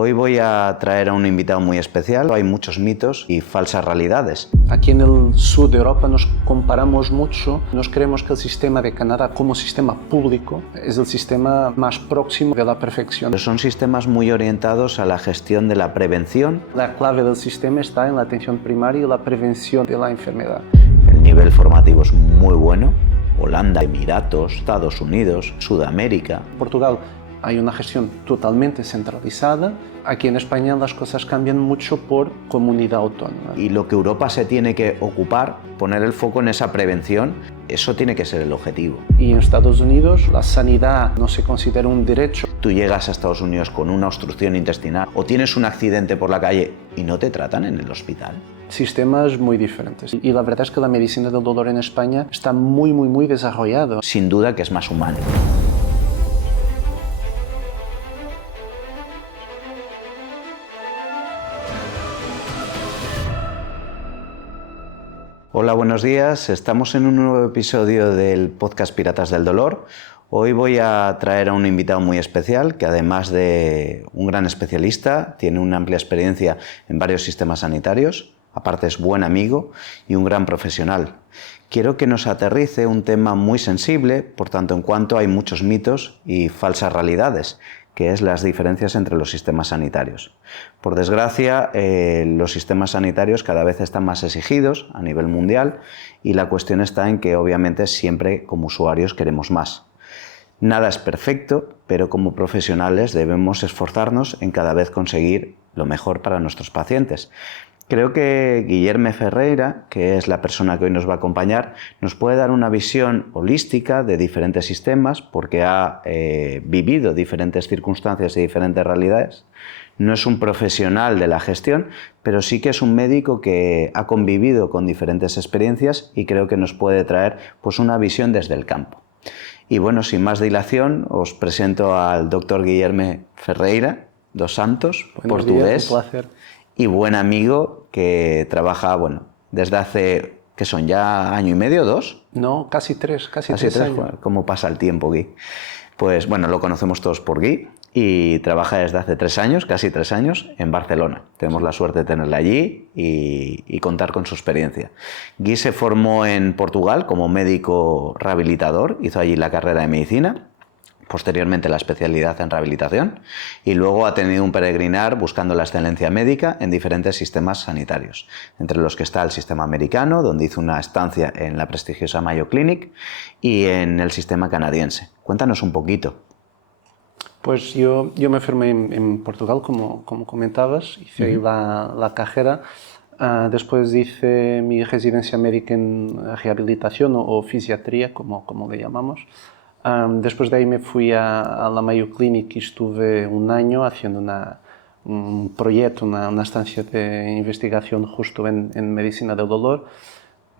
Hoy voy a traer a un invitado muy especial. Hay muchos mitos y falsas realidades. Aquí en el sur de Europa nos comparamos mucho. Nos creemos que el sistema de Canadá como sistema público es el sistema más próximo de la perfección. Pero son sistemas muy orientados a la gestión de la prevención. La clave del sistema está en la atención primaria y la prevención de la enfermedad. El nivel formativo es muy bueno. Holanda, Emiratos, Estados Unidos, Sudamérica. En Portugal hay una gestión totalmente centralizada. Aquí en España las cosas cambian mucho por comunidad autónoma. Y lo que Europa se tiene que ocupar, poner el foco en esa prevención, eso tiene que ser el objetivo. Y en Estados Unidos la sanidad no se considera un derecho. Tú llegas a Estados Unidos con una obstrucción intestinal o tienes un accidente por la calle y no te tratan en el hospital. Sistemas muy diferentes. Y la verdad es que la medicina del dolor en España está muy desarrollada. Sin duda que es más humano. Hola, buenos días. Estamos en un nuevo episodio del podcast Piratas del Dolor. Hoy voy a traer a un invitado muy especial que, además de un gran especialista, tiene una amplia experiencia en varios sistemas sanitarios. Aparte es buen amigo y un gran profesional. Quiero que nos aterrice un tema muy sensible, por tanto en cuanto hay muchos mitos y falsas realidades, que es las diferencias entre los sistemas sanitarios. Por desgracia, los sistemas sanitarios cada vez están más exigidos a nivel mundial y la cuestión está en que obviamente siempre como usuarios queremos más. Nada es perfecto, pero como profesionales debemos esforzarnos en cada vez conseguir lo mejor para nuestros pacientes. Creo que Guillerme Ferreira, que es la persona que hoy nos va a acompañar, nos puede dar una visión holística de diferentes sistemas porque ha vivido diferentes circunstancias y diferentes realidades. No es un profesional de la gestión, pero sí que es un médico que ha convivido con diferentes experiencias y creo que nos puede traer pues, una visión desde el campo. Y bueno, sin más dilación, os presento al doctor Guillerme Ferreira dos Santos, Buenos portugués. días, un placer. Y buen amigo que trabaja, desde hace, ¿qué son? ¿Ya año y medio, dos? No, casi tres años. Bueno, ¿cómo pasa el tiempo, Gui? Pues bueno, lo conocemos todos por Gui y trabaja desde hace 3 años, casi 3 años, en Barcelona. Tenemos la suerte de tenerla allí y contar con su experiencia. Gui se formó en Portugal como médico rehabilitador, hizo allí la carrera de medicina, posteriormente la especialidad en rehabilitación y luego ha tenido un peregrinar buscando la excelencia médica en diferentes sistemas sanitarios, entre los que está el sistema americano, donde hizo una estancia en la prestigiosa Mayo Clinic, y en el sistema canadiense. Cuéntanos un poquito. Pues yo me formé en Portugal, como comentabas, hice ahí la carrera. Después hice mi residencia médica en rehabilitación o fisiatría, como le llamamos. Después de ahí me fui a la Mayo Clinic y estuve un año haciendo un proyecto, una estancia de investigación justo en medicina del dolor,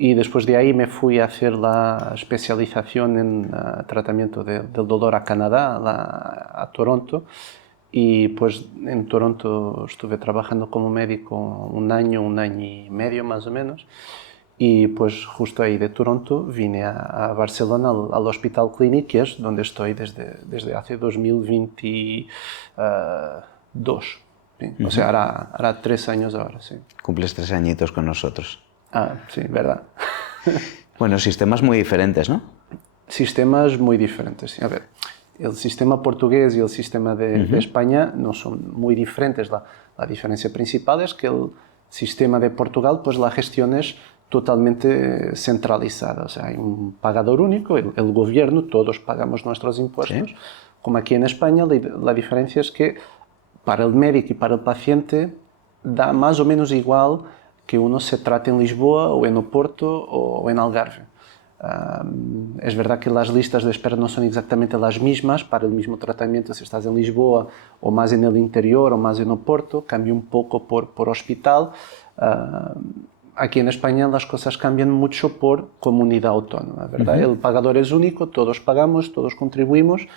y después de ahí me fui a hacer la especialización en tratamiento del dolor a Canadá, a Toronto, y pues en Toronto estuve trabajando como médico un año y medio más o menos. Y pues justo ahí de Toronto vine a Barcelona al Hospital Clínic, que es donde estoy desde hace 2022. ¿Sí? O sea, hará 3 años ahora, sí. Cumples 3 añitos con nosotros. Sí, verdad. Bueno, sistemas muy diferentes, ¿no? Sistemas muy diferentes. Sí. A ver, el sistema portugués y el sistema de España no son muy diferentes. La diferencia principal es que el sistema de Portugal, pues la gestión es totalmente centralizada. O sea, hay un pagador único, el gobierno, todos pagamos nuestros impuestos. ¿Sí? Como aquí en España, la diferencia es que para el médico y para el paciente da más o menos igual que uno se trate en Lisboa o en Oporto o en Algarve. Es verdad que las listas de espera no son exactamente las mismas para el mismo tratamiento si estás en Lisboa o más en el interior o más en Oporto, cambia un poco por hospital. Aquí en España las cosas cambian mucho por comunidad autónoma, ¿verdad? El pagador es único, todos pagamos, todos contribuimos,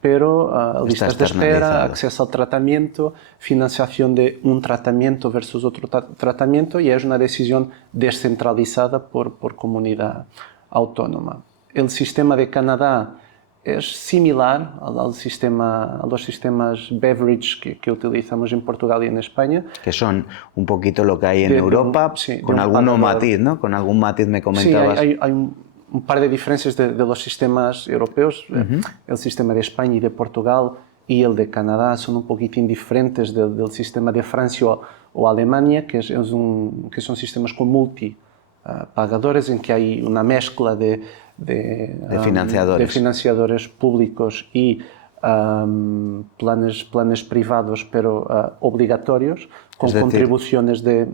pero listas de espera, acceso al tratamiento, financiación de un tratamiento versus otro tratamiento, y es una decisión descentralizada por comunidad autónoma. El sistema de Canadá es similar a los sistemas beverage que utilizamos en Portugal y en España. Que son un poquito lo que hay en Europa, con algún matiz, ¿no? Con algún matiz me comentabas. Sí, hay un par de diferencias de los sistemas europeos. El sistema de España y de Portugal y el de Canadá son un poquitín diferentes del sistema de Francia o Alemania, que son sistemas con multipagadores, en que hay una mezcla de financiadores públicos y planes privados, pero obligatorios, con contribuciones de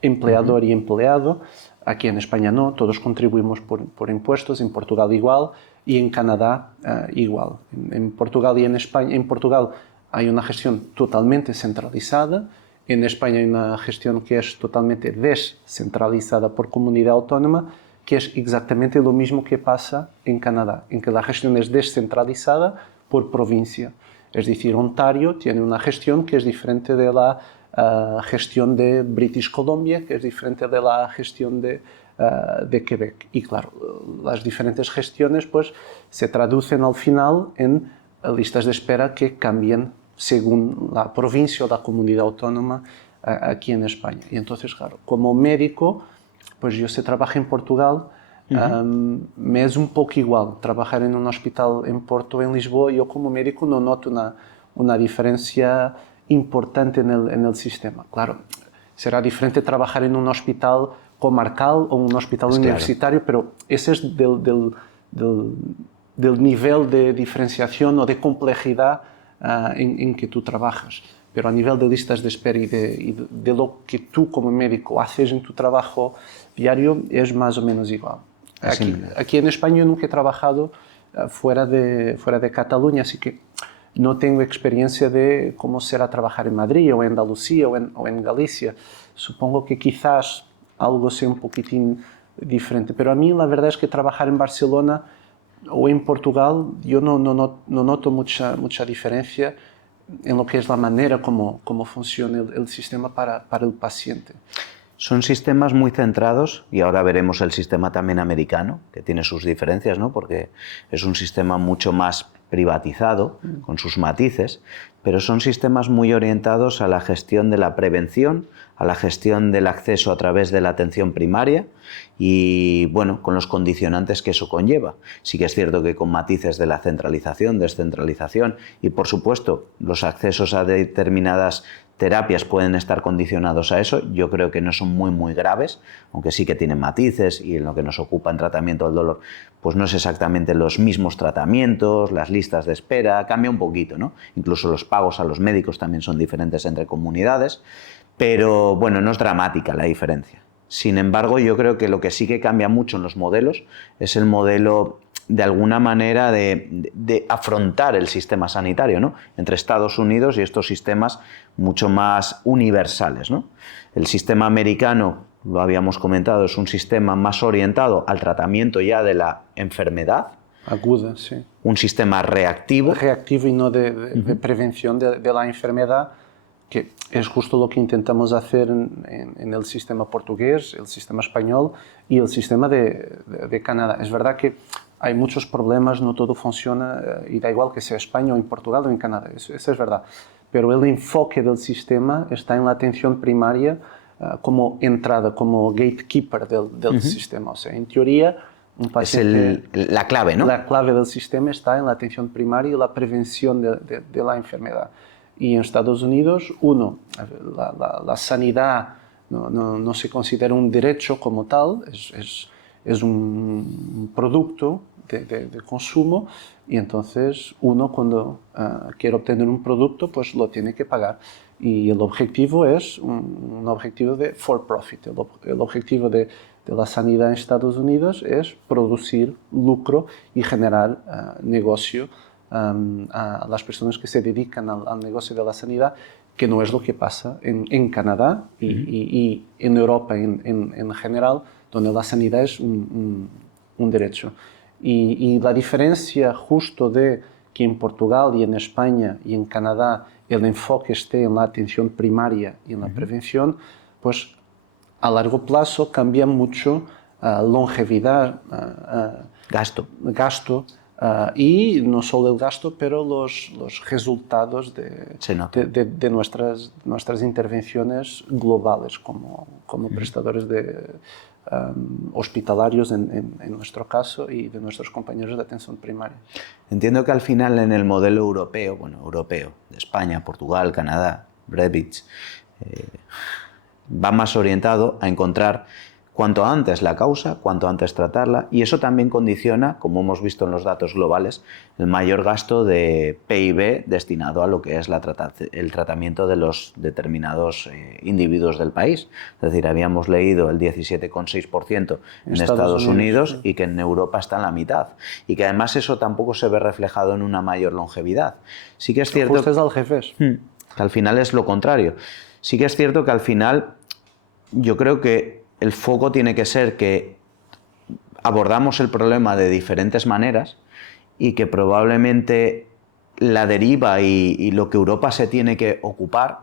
empleador y empleado. Aquí en España no, todos contribuimos por impuestos, en Portugal igual y en Canadá igual. En Portugal y en España, en Portugal hay una gestión totalmente centralizada, en España hay una gestión que es totalmente descentralizada por comunidad autónoma, que es exactamente lo mismo que pasa en Canadá, en que la gestión es descentralizada por provincia. Es decir, Ontario tiene una gestión que es diferente de la gestión de British Columbia, que es diferente de la gestión de Quebec. Y claro, las diferentes gestiones pues, se traducen al final en listas de espera que cambian según la provincia o la comunidad autónoma aquí en España. Y entonces, claro, como médico, pues yo se trabaja en Portugal, me es un poco igual trabajar en un hospital en Porto o en Lisboa. Yo como médico no noto una diferencia importante en el sistema. Claro, será diferente trabajar en un hospital comarcal o un hospital universitario, pero ese es del nivel de diferenciación o de complejidad en que tú trabajas. Pero a nivel de listas de espera y de lo que tú como médico haces en tu trabajo diario es más o menos igual. Aquí en España yo nunca he trabajado fuera de Cataluña, así que no tengo experiencia de cómo será trabajar en Madrid o en Andalucía o en Galicia. Supongo que quizás algo sea un poquitín diferente, pero a mí la verdad es que trabajar en Barcelona o en Portugal yo no noto mucha diferencia en lo que es la manera como funciona el sistema para el paciente. Son sistemas muy centrados, y ahora veremos el sistema también americano, que tiene sus diferencias, ¿no? Porque es un sistema mucho más privatizado, con sus matices, pero son sistemas muy orientados a la gestión de la prevención, a la gestión del acceso a través de la atención primaria y, bueno, con los condicionantes que eso conlleva. Sí que es cierto que con matices de la centralización, descentralización y, por supuesto, los accesos a determinadas terapias pueden estar condicionados a eso. Yo creo que no son muy graves, aunque sí que tienen matices, y en lo que nos ocupa en tratamiento del dolor, pues no es exactamente los mismos tratamientos, las listas de espera, cambia un poquito, ¿no? Incluso los pagos a los médicos también son diferentes entre comunidades, pero bueno, no es dramática la diferencia. Sin embargo, yo creo que lo que sí que cambia mucho en los modelos es el modelo, de alguna manera, de afrontar el sistema sanitario, ¿no? Entre Estados Unidos y estos sistemas mucho más universales, ¿no? El sistema americano, lo habíamos comentado, es un sistema más orientado al tratamiento ya de la enfermedad. Aguda, sí. Un sistema reactivo. Reactivo y no de prevención de la enfermedad, que es justo lo que intentamos hacer en el sistema portugués, el sistema español y el sistema de Canadá. Es verdad que hay muchos problemas, no todo funciona y da igual que sea España o en Portugal o en Canadá, eso es verdad. Pero el enfoque del sistema está en la atención primaria como entrada, como gatekeeper del sistema. O sea, en teoría, un paciente, es la clave, ¿no? La clave del sistema está en la atención primaria y la prevención de la enfermedad. Y en Estados Unidos, la sanidad no se considera un derecho como tal, es un producto de consumo, y entonces uno cuando quiere obtener un producto pues lo tiene que pagar, y el objetivo es un objetivo de for profit. El objetivo de la sanidad en Estados Unidos es producir lucro y generar negocio a las personas que se dedican al negocio de la sanidad, que no es lo que pasa en Canadá y en Europa en general, donde la sanidad es un derecho. Y la diferencia justo de que en Portugal y en España y en Canadá el enfoque esté en la atención primaria y en la prevención, pues a largo plazo cambia mucho longevidad, gasto, Y no solo el gasto, pero los resultados de nuestras intervenciones globales como prestadores de hospitalarios en nuestro caso y de nuestros compañeros de atención primaria. Entiendo que al final en el modelo europeo, de España, Portugal, Canadá, Brexit, va más orientado a encontrar cuanto antes la causa, cuanto antes tratarla, y eso también condiciona, como hemos visto en los datos globales, el mayor gasto de PIB destinado a lo que es el tratamiento de los determinados individuos del país. Es decir, habíamos leído el 17,6% en Estados Unidos y que en Europa está en la mitad. Y que además eso tampoco se ve reflejado en una mayor longevidad. Sí que es cierto Ajustes al jefes. Que al final es lo contrario. Sí que es cierto que al final yo creo que el foco tiene que ser que abordamos el problema de diferentes maneras y que probablemente la deriva y lo que Europa se tiene que ocupar,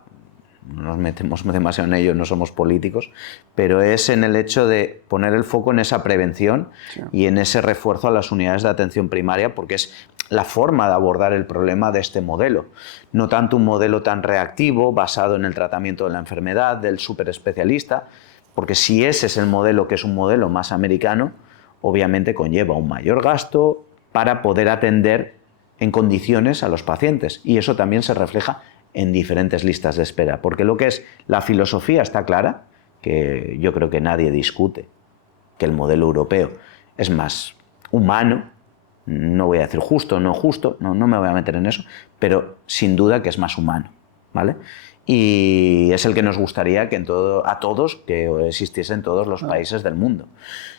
no nos metemos demasiado en ello, no somos políticos, pero es en el hecho de poner el foco en esa prevención y en ese refuerzo a las unidades de atención primaria, porque es la forma de abordar el problema de este modelo. No tanto un modelo tan reactivo, basado en el tratamiento de la enfermedad, del superespecialista, porque si ese es el modelo, que es un modelo más americano, obviamente conlleva un mayor gasto para poder atender en condiciones a los pacientes. Y eso también se refleja en diferentes listas de espera. Porque lo que es la filosofía está clara, que yo creo que nadie discute, que el modelo europeo es más humano, no voy a decir justo, no justo, no me voy a meter en eso, pero sin duda que es más humano, ¿vale? Y es el que nos gustaría que a todos que existiese en todos los países del mundo.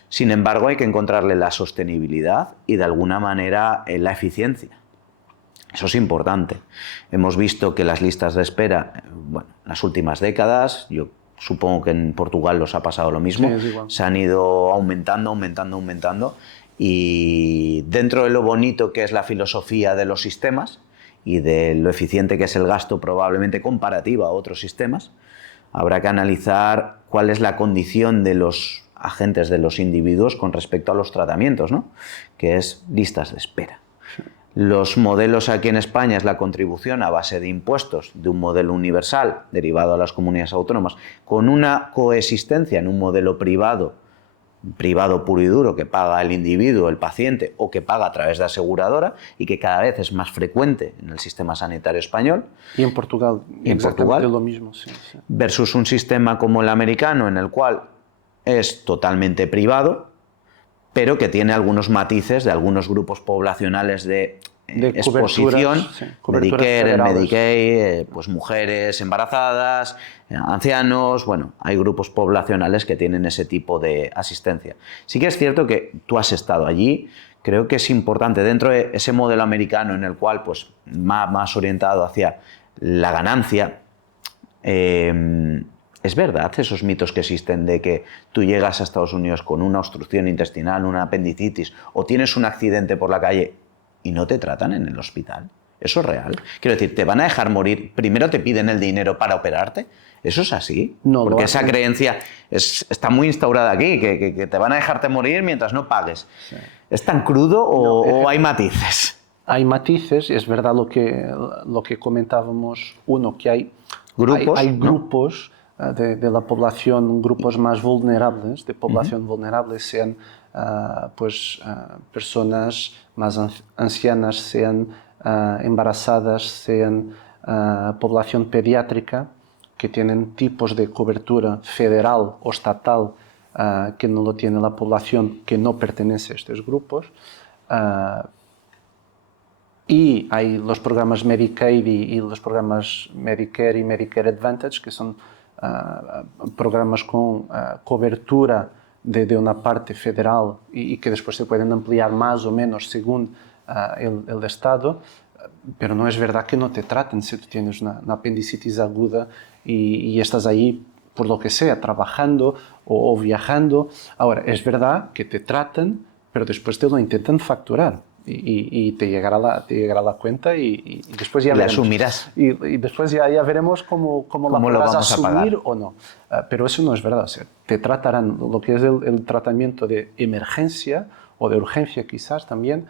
Sin embargo, hay que encontrarle la sostenibilidad y de alguna manera la eficiencia. Eso es importante. Hemos visto que las listas de espera, bueno, las últimas décadas, yo supongo que en Portugal los ha pasado lo mismo, se han ido aumentando, y dentro de lo bonito que es la filosofía de los sistemas, y de lo eficiente que es el gasto probablemente comparativo a otros sistemas, habrá que analizar cuál es la condición de los agentes, de los individuos con respecto a los tratamientos, ¿no? Que es listas de espera. Los modelos aquí en España es la contribución a base de impuestos de un modelo universal derivado a las comunidades autónomas con una coexistencia en un modelo privado puro y duro que paga el individuo, el paciente o que paga a través de aseguradora y que cada vez es más frecuente en el sistema sanitario español. Y en Portugal, exactamente lo mismo. Sí. Versus un sistema como el americano en el cual es totalmente privado, pero que tiene algunos matices de algunos grupos poblacionales de exposición, Medicare, Medicaid, pues mujeres embarazadas, ancianos, bueno, hay grupos poblacionales que tienen ese tipo de asistencia. Sí que es cierto que tú has estado allí, creo que es importante dentro de ese modelo americano en el cual pues más orientado hacia la ganancia, ¿es verdad esos mitos que existen de que tú llegas a Estados Unidos con una obstrucción intestinal, una apendicitis o tienes un accidente por la calle y no te tratan en el hospital? ¿Eso es real? Quiero decir, ¿te van a dejar morir? ¿Primero te piden el dinero para operarte? ¿Eso es así? No, porque esa creencia está muy instaurada aquí, que te van a dejarte morir mientras no pagues. Sí. ¿Es tan crudo o hay matices? Hay matices, es verdad lo que comentábamos. Uno, que hay grupos de la población, grupos más vulnerables, de población vulnerable, sean personas más ancianas, sean embarazadas, sean población pediátrica, que tienen tipos de cobertura federal o estatal que no lo tiene la población que no pertenece a estos grupos. Y hay los programas Medicaid y los programas Medicare y Medicare Advantage, que son programas con cobertura de una parte federal y que después se pueden ampliar más o menos según el estado, pero no es verdad que no te traten si tú tienes una apendicitis aguda y estás ahí por lo que sea, trabajando o viajando. Ahora, es verdad que te tratan, pero después te lo intentan facturar. Y te llegará la cuenta y después ya veremos. Asumirás. Y después ya veremos cómo la podrás asumir o no. Pero eso no es verdad. O sea, te tratarán lo que es el tratamiento de emergencia o de urgencia quizás también,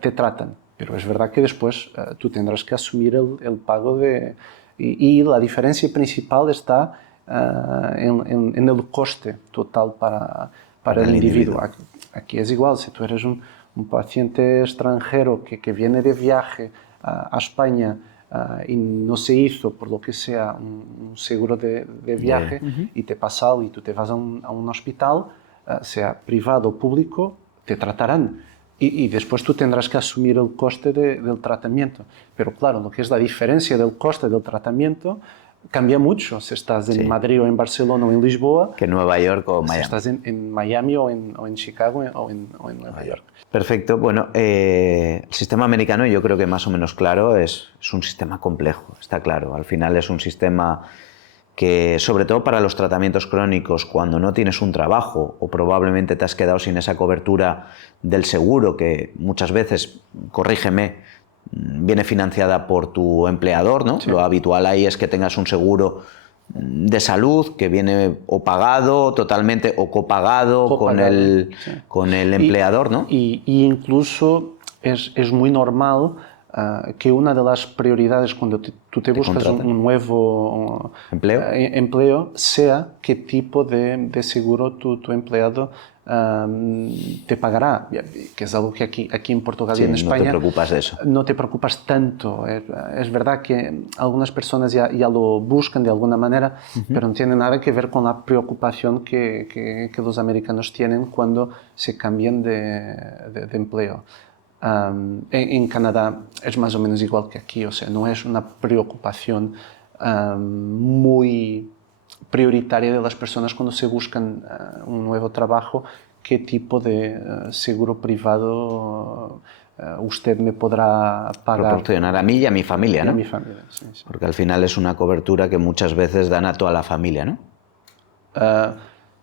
te tratan. Pero es verdad que después tú tendrás que asumir el pago de... Y la diferencia principal está en el coste total para el individuo. Aquí es igual, si tú eres un paciente extranjero que viene de viaje a España y no se hizo, por lo que sea, un seguro de viaje y te pasa algo y tú te vas a un hospital, sea privado o público, te tratarán. Y después tú tendrás que asumir el coste del tratamiento. Pero claro, lo que es la diferencia del coste del tratamiento cambia mucho si estás en Madrid o en Barcelona o en Lisboa. Que Nueva York o Miami. Si estás en Miami o en Chicago o en Nueva York. Perfecto. Bueno, el sistema americano yo creo que más o menos claro es un sistema complejo, está claro. Al final es un sistema que, sobre todo para los tratamientos crónicos, cuando no tienes un trabajo o probablemente te has quedado sin esa cobertura del seguro, que muchas veces, corrígeme, viene financiada por tu empleador, ¿no? Sí. Lo habitual ahí es que tengas un seguro de salud que viene o pagado totalmente o copagado con el empleador, ¿no? Y incluso es muy normal que una de las prioridades cuando tú te buscas un nuevo empleo sea qué tipo de seguro tu empleado te pagará, que es algo que aquí en Portugal y en España no te preocupas de eso. No te preocupas tanto. Es verdad que algunas personas ya lo buscan de alguna manera, pero no tiene nada que ver con la preocupación que los americanos tienen cuando se cambian de empleo. En Canadá es más o menos igual que aquí, o sea, no es una preocupación muy prioritaria de las personas cuando se buscan un nuevo trabajo, qué tipo de seguro privado usted me podrá pagar. Proporcionar a mí y a mi familia, ¿no? A mi familia, sí. Porque al final es una cobertura que muchas veces dan a toda la familia, ¿no?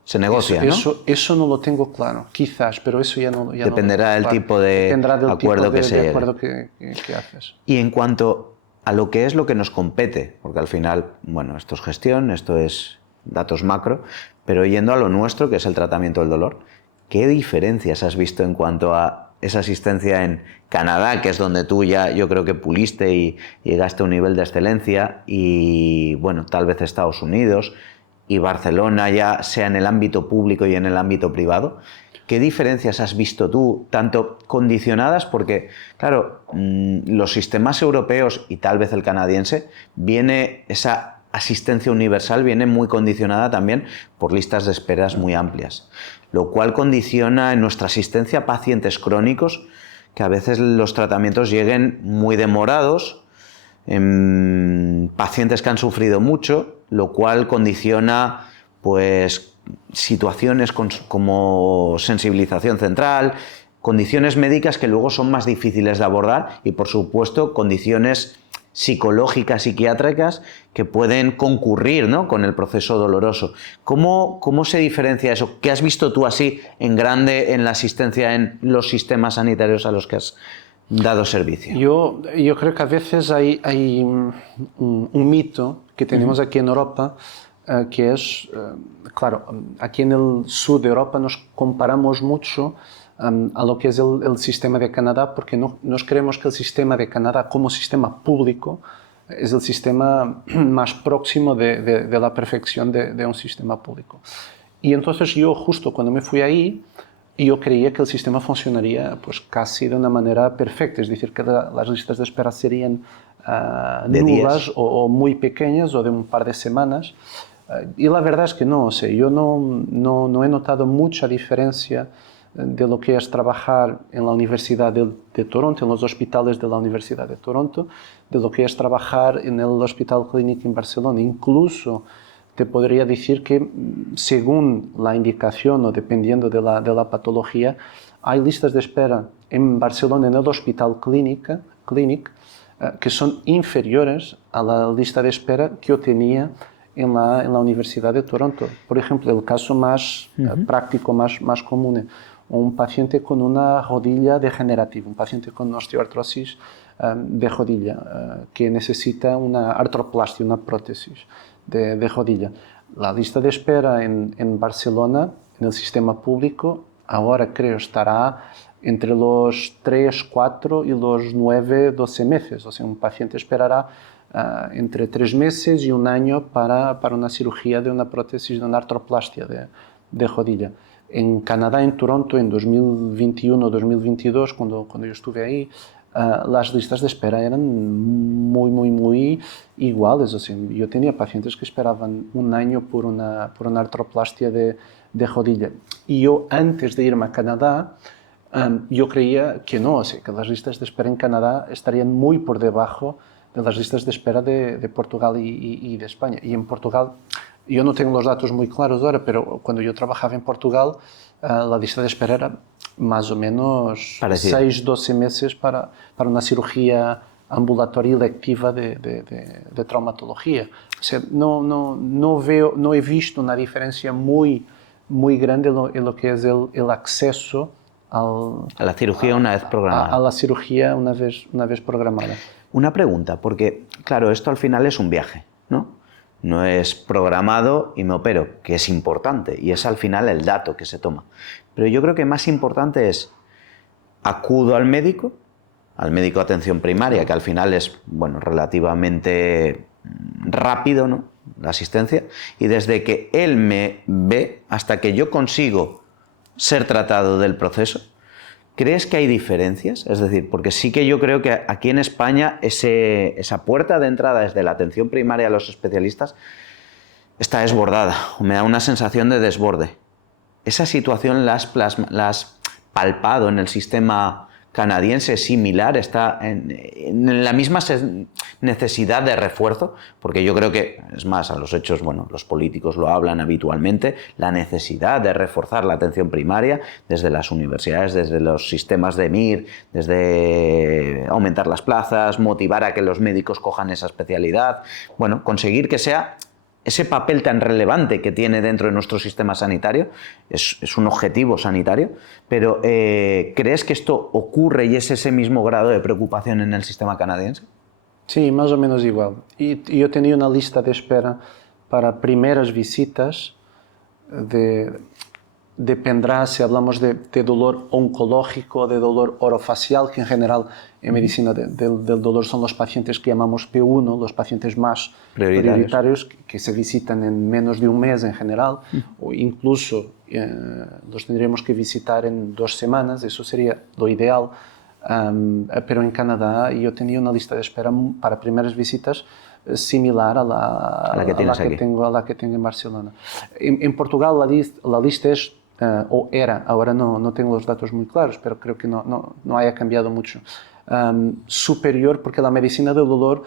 Se negocia, ¿no? Eso no lo tengo claro, quizás, pero eso ya no... Dependerá del tipo de acuerdo que se llegue. Que haces. Y en cuanto a lo que es lo que nos compete, porque al final, bueno, esto es gestión, esto es datos macro, pero yendo a lo nuestro, que es el tratamiento del dolor, ¿qué diferencias has visto en cuanto a esa asistencia en Canadá, que es donde tú ya yo creo que puliste y llegaste a un nivel de excelencia, y bueno, tal vez Estados Unidos y Barcelona, ya sea en el ámbito público y en el ámbito privado? ¿Qué diferencias has visto tú, tanto condicionadas? Porque, claro, los sistemas europeos y tal vez el canadiense, viene esa asistencia universal, viene muy condicionada también por listas de esperas muy amplias, lo cual condiciona en nuestra asistencia a pacientes crónicos, que a veces los tratamientos lleguen muy demorados, en pacientes que han sufrido mucho, lo cual condiciona pues situaciones como sensibilización central, condiciones médicas que luego son más difíciles de abordar y, por supuesto, condiciones psicológicas, psiquiátricas que pueden concurrir, ¿no?, con el proceso doloroso. ¿Cómo se diferencia eso? ¿Qué has visto tú así en grande en la asistencia en los sistemas sanitarios a los que has dado servicio? Yo creo que a veces hay un mito que tenemos aquí en Europa, que es, claro, aquí en el sur de Europa nos comparamos mucho a lo que es el sistema de Canadá, porque nos creemos que el sistema de Canadá como sistema público es el sistema más próximo de la perfección de un sistema público. Y entonces yo justo cuando me fui ahí, yo creía que el sistema funcionaría pues casi de una manera perfecta, es decir, que las listas de espera serían nulas o muy pequeñas o de un par de semanas. Y la verdad es que no, o sea, yo no he notado mucha diferencia de lo que es trabajar en la Universidad de Toronto, en los hospitales de la Universidad de Toronto, de lo que es trabajar en el Hospital Clínic en Barcelona. Incluso te podría decir que según la indicación o dependiendo de la patología, hay listas de espera en Barcelona en el Hospital Clínic que son inferiores a la lista de espera que yo tenía en la Universidad de Toronto. Por ejemplo, el caso más práctico, más común, un paciente con una rodilla degenerativa, un paciente con osteoartrosis de rodilla, que necesita una artroplastia, una prótesis de rodilla. La lista de espera en Barcelona, en el sistema público, ahora creo estará entre los 3, 4 y los 9, 12 meses. O sea, un paciente esperará entre 3 meses y un año para una cirugía de una prótesis de una artroplastia de rodilla. En Canadá, en Toronto, en 2021-2022, cuando yo estuve ahí, las listas de espera eran muy iguales. O sea, yo tenía pacientes que esperaban un año por una artroplastia de rodilla. Y yo, antes de irme a Canadá, yo creía que no, o sea, que las listas de espera en Canadá estarían muy por debajo de las listas de espera de Portugal y de España. Y en Portugal, yo no tengo los datos muy claros ahora, pero cuando yo trabajaba en Portugal, la lista de espera era más o menos parecido. 6, 12 meses para una cirugía ambulatoria electiva de traumatología. O sea, no he visto una diferencia muy grande en lo que es el acceso a la cirugía una vez programada. A la cirugía una vez programada. Una pregunta, porque claro, esto al final es un viaje, ¿no? No es programado y me opero, que es importante y es al final el dato que se toma. Pero yo creo que más importante es acudo al médico de atención primaria, que al final es, bueno, relativamente rápido, ¿no?, la asistencia, y desde que él me ve hasta que yo consigo ser tratado del proceso. ¿Crees que hay diferencias? Es decir, porque sí que yo creo que aquí en España esa puerta de entrada desde la atención primaria a los especialistas está desbordada, o me da una sensación de desborde. ¿Esa situación la has palpado en el sistema canadiense similar? ¿Está en la misma necesidad de refuerzo? Porque yo creo que, es más, a los hechos, bueno, los políticos lo hablan habitualmente, la necesidad de reforzar la atención primaria desde las universidades, desde los sistemas de MIR, desde aumentar las plazas, motivar a que los médicos cojan esa especialidad, bueno, conseguir que sea ese papel tan relevante que tiene dentro de nuestro sistema sanitario, es un objetivo sanitario, pero ¿crees que esto ocurre y es ese mismo grado de preocupación en el sistema canadiense? Sí, más o menos igual. Y yo tenía una lista de espera para primeras visitas dependerá si hablamos de dolor oncológico, de dolor orofacial, que en general en medicina del dolor son los pacientes que llamamos P1, los pacientes más prioritarios que se visitan en menos de un mes en general, o incluso los tendríamos que visitar en 2 semanas, eso sería lo ideal. Pero en Canadá yo tenía una lista de espera para primeras visitas similar a la que tengo en Barcelona. En Portugal la lista es, o era, ahora no tengo los datos muy claros, pero creo que no haya cambiado mucho, superior, porque la medicina del dolor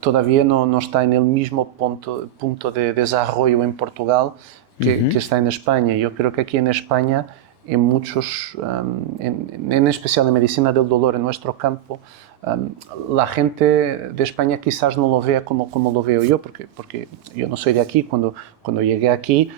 todavía no está en el mismo punto de desarrollo en Portugal que está en España. Yo creo que aquí en España, en muchos, en especial en medicina del dolor, en nuestro campo, la gente de España quizás no lo vea como lo veo yo, porque yo no soy de aquí. Cuando llegué aquí,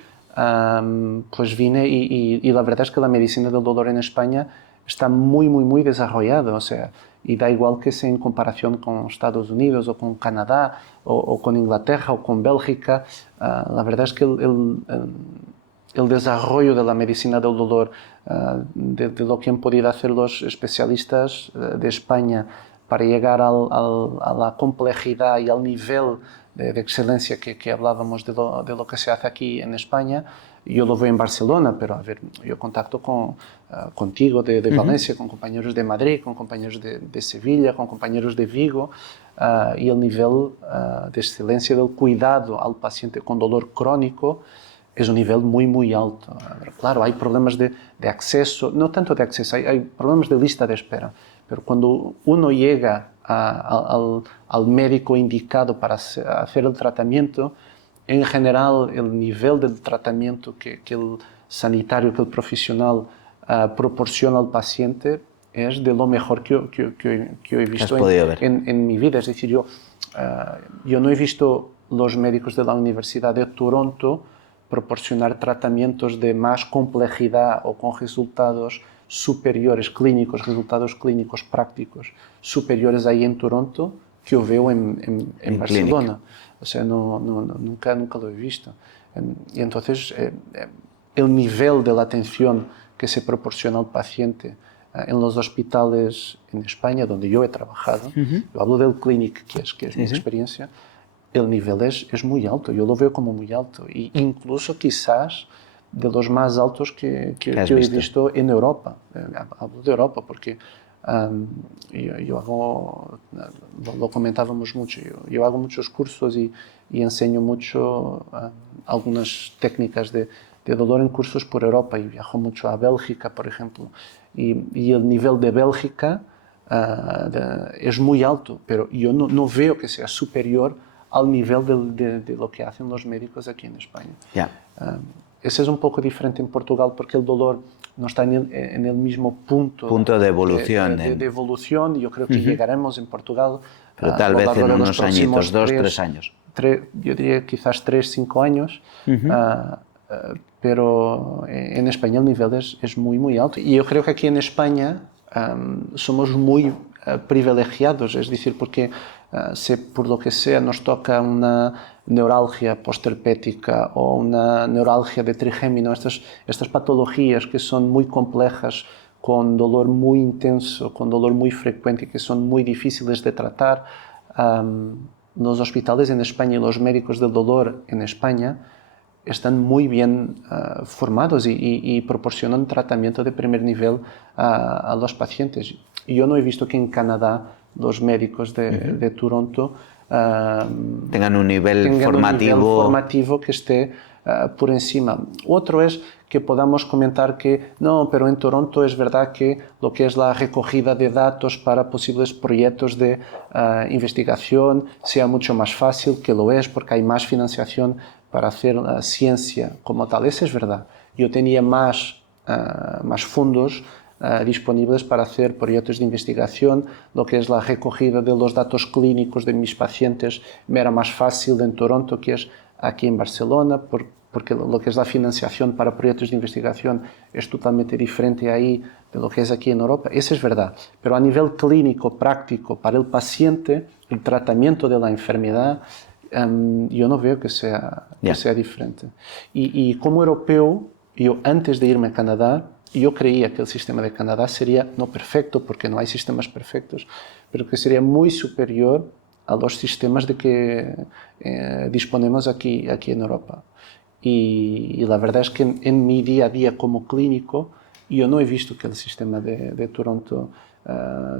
pues vine y la verdad es que la medicina del dolor en España está muy desarrollada, o sea, y da igual que sea en comparación con Estados Unidos o con Canadá o con Inglaterra o con Bélgica. La verdad es que el desarrollo de la medicina del dolor, de lo que han podido hacer los especialistas de España para llegar a la complejidad y al nivel de excelencia que hablábamos de lo que se hace aquí en España. Yo lo veo en Barcelona, pero a ver, yo contacto contigo de Valencia, con compañeros de Madrid, con compañeros de Sevilla, con compañeros de Vigo, y el nivel de excelencia del cuidado al paciente con dolor crónico es un nivel muy alto. Claro, hay problemas de acceso, no tanto de acceso, hay problemas de lista de espera, pero cuando uno llega al médico indicado para hacer el tratamiento, en general el nivel del tratamiento que el sanitario, que el profesional proporciona al paciente es de lo mejor que yo he visto en mi vida. Es decir, yo no he visto los médicos de la Universidad de Toronto proporcionar tratamientos de más complejidad o con resultados superiores clínicos, resultados clínicos prácticos superiores ahí en Toronto que yo veo en Barcelona. O sea, nunca lo he visto. Y entonces, el nivel de la atención que se proporciona al paciente en los hospitales en España, donde yo he trabajado, yo hablo del Clinic, que es mi experiencia, el nivel es muy alto, yo lo veo como muy alto, e incluso quizás de los más altos que yo he visto en Europa. Hablo de Europa porque yo hago, lo comentábamos mucho, yo hago muchos cursos y enseño mucho algunas técnicas de dolor en cursos por Europa, y viajo mucho a Bélgica, por ejemplo, y el nivel de Bélgica es muy alto, pero yo no veo que sea superior al nivel de lo que hacen los médicos aquí en España. Ese es un poco diferente en Portugal porque el dolor no está en el mismo punto de evolución. De evolución. Yo creo que llegaremos en Portugal. Pero tal vez en unos añitos, 2-3 años. Yo diría quizás 3-5 años. Pero en España el nivel es muy, muy alto. Y yo creo que aquí en España somos muy privilegiados, es decir, porque si por lo que sea nos toca una neuralgia postherpética o una neuralgia de trigémino, estas patologías que son muy complejas, con dolor muy intenso, con dolor muy frecuente, que son muy difíciles de tratar, los hospitales en España y los médicos del dolor en España están muy bien formados y proporcionan tratamiento de primer nivel a los pacientes. Yo no he visto que en Canadá los médicos de Toronto tengan un nivel formativo que esté por encima. Otro es que podamos comentar que no, pero en Toronto es verdad que lo que es la recogida de datos para posibles proyectos de investigación sea mucho más fácil, que lo es porque hay más financiación para hacer ciencia como tal. Eso es verdad. Yo tenía más fondos disponibles para hacer proyectos de investigación. Lo que es la recogida de los datos clínicos de mis pacientes me era más fácil en Toronto que es aquí en Barcelona, porque lo que es la financiación para proyectos de investigación es totalmente diferente ahí de lo que es aquí en Europa. Eso es verdad. Pero a nivel clínico, práctico, para el paciente, el tratamiento de la enfermedad, yo no veo que sea diferente. Y como europeo, yo antes de irme a Canadá, yo creía que el sistema de Canadá sería no perfecto, porque no hay sistemas perfectos, pero que sería muy superior a los sistemas de que disponemos aquí en Europa. Y la verdad es que en mi día a día como clínico, yo no he visto que el sistema de Toronto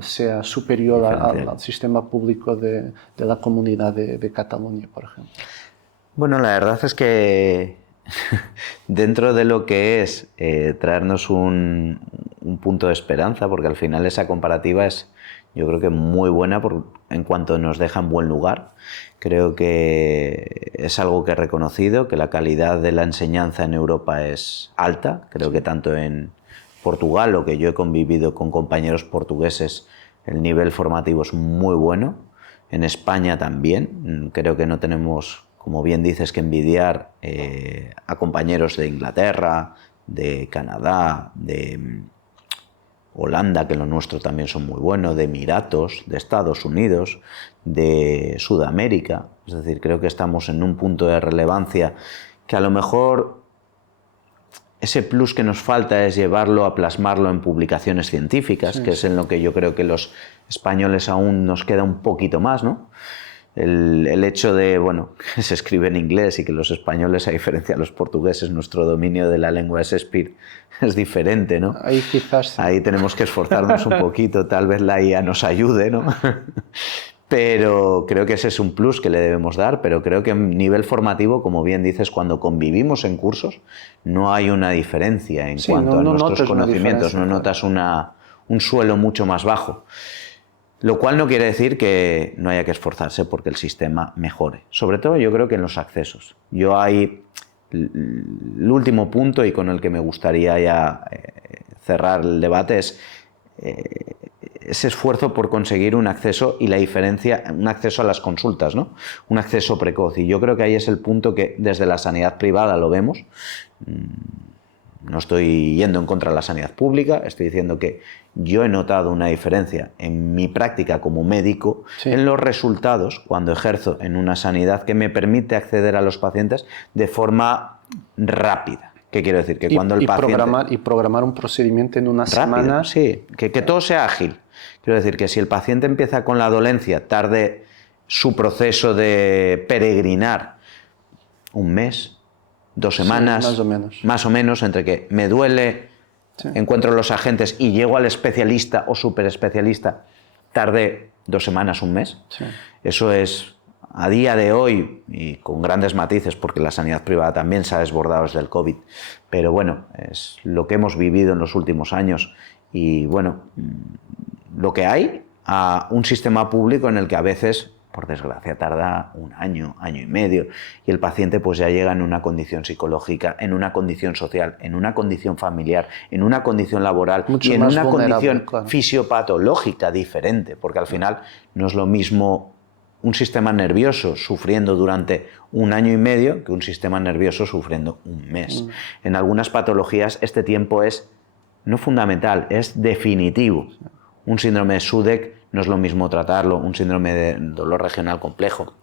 sea superior al sistema público de la comunidad de Cataluña, por ejemplo. Bueno, la verdad es que dentro de lo que es traernos un punto de esperanza, porque al final esa comparativa es, yo creo que muy buena en cuanto nos deja en buen lugar. Creo que es algo que he reconocido, que la calidad de la enseñanza en Europa es alta. Creo que tanto en Portugal, o que yo he convivido con compañeros portugueses, el nivel formativo es muy bueno. En España también. Creo que no tenemos, como bien dices, que envidiar a compañeros de Inglaterra, de Canadá, de Holanda, que lo nuestro también son muy buenos, de Emiratos, de Estados Unidos, de Sudamérica. Es decir, creo que estamos en un punto de relevancia que a lo mejor ese plus que nos falta es llevarlo a plasmarlo en publicaciones científicas, que es en lo que yo creo que los españoles aún nos queda un poquito más, ¿no? El hecho de, bueno, que se escribe en inglés y que los españoles, a diferencia de los portugueses, nuestro dominio de la lengua de Shakespeare es diferente, ¿no? Ahí quizás sí. Ahí tenemos que esforzarnos un poquito, tal vez la IA nos ayude, ¿no? Pero creo que ese es un plus que le debemos dar, pero creo que en nivel formativo, como bien dices, cuando convivimos en cursos, no hay una diferencia en cuanto a nuestros conocimientos, no notas un suelo mucho más bajo. Lo cual no quiere decir que no haya que esforzarse porque el sistema mejore. Sobre todo yo creo que en los accesos. Yo hay el último punto y con el que me gustaría ya cerrar el debate es ese esfuerzo por conseguir un acceso y la diferencia, un acceso a las consultas, ¿no? Un acceso precoz. Y yo creo que ahí es el punto que desde la sanidad privada lo vemos. No estoy yendo en contra de la sanidad pública, estoy diciendo que yo he notado una diferencia en mi práctica como médico, en los resultados cuando ejerzo en una sanidad que me permite acceder a los pacientes de forma rápida. ¿Qué quiero decir? Que cuando el paciente... programar un procedimiento en una rápido, semana... Sí, que todo sea ágil. Quiero decir que si el paciente empieza con la dolencia, tarde su proceso de peregrinar un mes, 2 semanas, sí, más o menos, entre que me duele, sí, encuentro los agentes y llego al especialista o superespecialista, tarde 2 semanas, un mes. Sí. Eso es, a día de hoy, y con grandes matices, porque la sanidad privada también se ha desbordado desde el COVID, pero bueno, es lo que hemos vivido en los últimos años y bueno, lo que hay a un sistema público en el que a veces, por desgracia, tarda un año, año y medio, y el paciente pues ya llega en una condición psicológica, en una condición social, en una condición familiar, en una condición laboral y en una condición fisiopatológica diferente, porque al final no es lo mismo un sistema nervioso sufriendo durante un año y medio que un sistema nervioso sufriendo un mes. En algunas patologías este tiempo es no fundamental, es definitivo. Un síndrome de SUDEC no es lo mismo tratarlo, un síndrome de dolor regional complejo,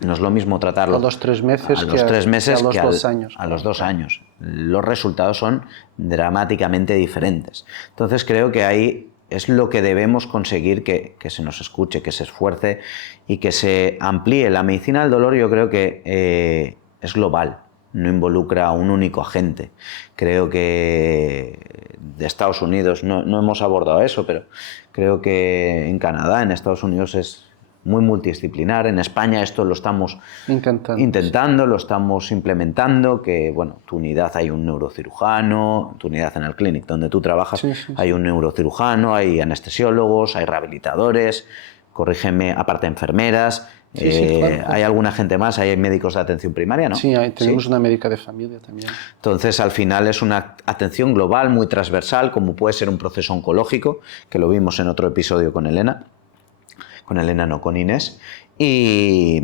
no es lo mismo tratarlo a los 3 meses a los 3 meses que a los 2 años. A los 2 años. Los resultados son dramáticamente diferentes. Entonces creo que ahí es lo que debemos conseguir, que se nos escuche, que se esfuerce y que se amplíe. La medicina del dolor yo creo que es global, no involucra a un único agente. Creo que de Estados Unidos, no hemos abordado eso, pero creo que en Canadá, en Estados Unidos es muy multidisciplinar. En España esto lo estamos intentando, lo estamos implementando, que bueno, tu unidad hay un neurocirujano, tu unidad en el clinic donde tú trabajas hay un neurocirujano, hay anestesiólogos, hay rehabilitadores, corrígeme, aparte enfermeras, claro. Hay alguna gente más, hay médicos de atención primaria, ¿no? Sí, tenemos una médica de familia también. Entonces, al final es una atención global, muy transversal, como puede ser un proceso oncológico, que lo vimos en otro episodio con Elena. Con Elena no, con Inés. Y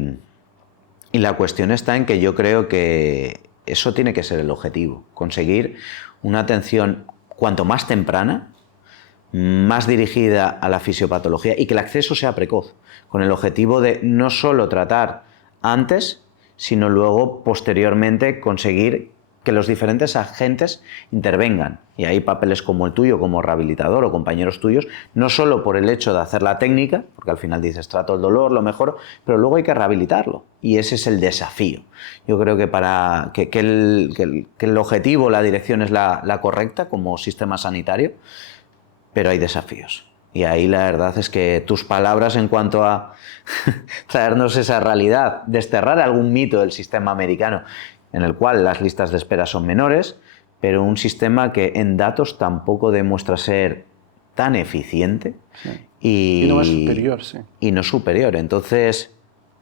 la cuestión está en que yo creo que eso tiene que ser el objetivo, conseguir una atención cuanto más temprana, más dirigida a la fisiopatología y que el acceso sea precoz, con el objetivo de no solo tratar antes, sino luego posteriormente conseguir que los diferentes agentes intervengan. Y hay papeles como el tuyo, como rehabilitador o compañeros tuyos, no solo por el hecho de hacer la técnica, porque al final dices trato el dolor, lo mejoro, pero luego hay que rehabilitarlo. Y ese es el desafío. Yo creo que para que el objetivo, la dirección es la correcta como sistema sanitario, pero hay desafíos. Y ahí la verdad es que tus palabras en cuanto a traernos esa realidad, desterrar algún mito del sistema americano, en el cual las listas de espera son menores, pero un sistema que en datos tampoco demuestra ser tan eficiente y no es superior, sí. Y no superior. Entonces,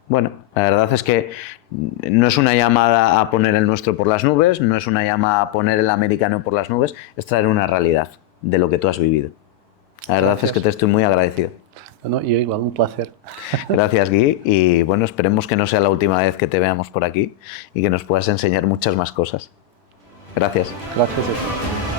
bueno, la verdad es que no es una llamada a poner el nuestro por las nubes, no es una llamada a poner el americano por las nubes, es traer una realidad de lo que tú has vivido. La verdad Gracias. Es que te estoy muy agradecido. Bueno, yo igual, un placer. Gracias, Guy, y bueno, esperemos que no sea la última vez que te veamos por aquí y que nos puedas enseñar muchas más cosas. Gracias. Gracias a ti.